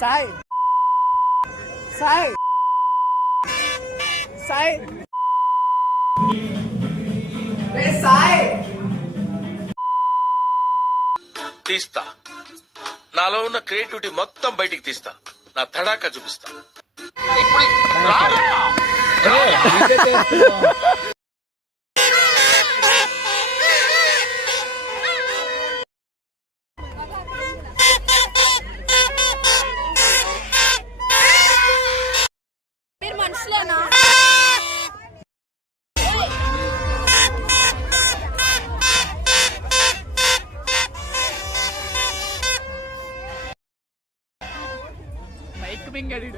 సాయి సాయి సాయి సాయి తీస్తా. నాలో ఉన్న క్రియేటివిటీ మొత్తం బయటికి తీస్తా. నా తడాకా చూపిస్తా. మీరు మనుషులేనా? బైక్ మింగడు